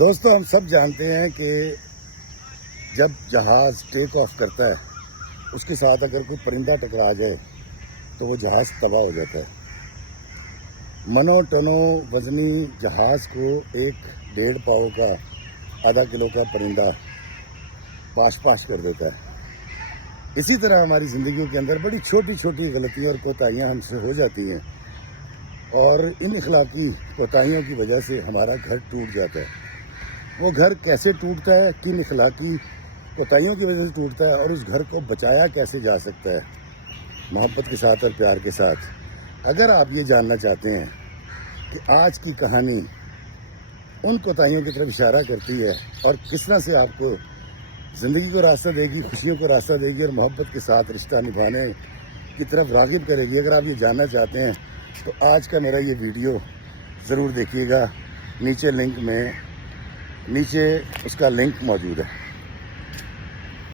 دوستو ہم سب جانتے ہیں کہ جب جہاز ٹیک آف کرتا ہے اس کے ساتھ اگر کوئی پرندہ ٹکرا جائے تو وہ جہاز تباہ ہو جاتا ہے۔ منو ٹنوں وزنی جہاز کو 1.5 پاؤ کا آدھا کلو کا پرندہ پاش کر دیتا ہے۔ اسی طرح ہماری زندگیوں کے اندر بڑی چھوٹی چھوٹی غلطیاں اور کوتاہیاں ہم سے ہو جاتی ہیں، اور ان اخلاقی کوتاہیوں کی وجہ سے ہمارا گھر ٹوٹ جاتا ہے۔ وہ گھر کیسے ٹوٹتا ہے، کن اخلاقی کوتاہیوں کی وجہ سے ٹوٹتا ہے، اور اس گھر کو بچایا کیسے جا سکتا ہے محبت کے ساتھ اور پیار کے ساتھ۔ اگر آپ یہ جاننا چاہتے ہیں کہ آج کی کہانی ان کوتاہیوں کی طرف اشارہ کرتی ہے اور کس طرح سے آپ کو زندگی کو راستہ دے گی، خوشیوں کو راستہ دے گی اور محبت کے ساتھ رشتہ نبھانے کی طرف راغب کرے گی، اگر آپ یہ جاننا چاہتے ہیں تو آج کا میرا یہ ویڈیو ضرور دیکھیے گا۔ نیچے اس کا لنک موجود ہے۔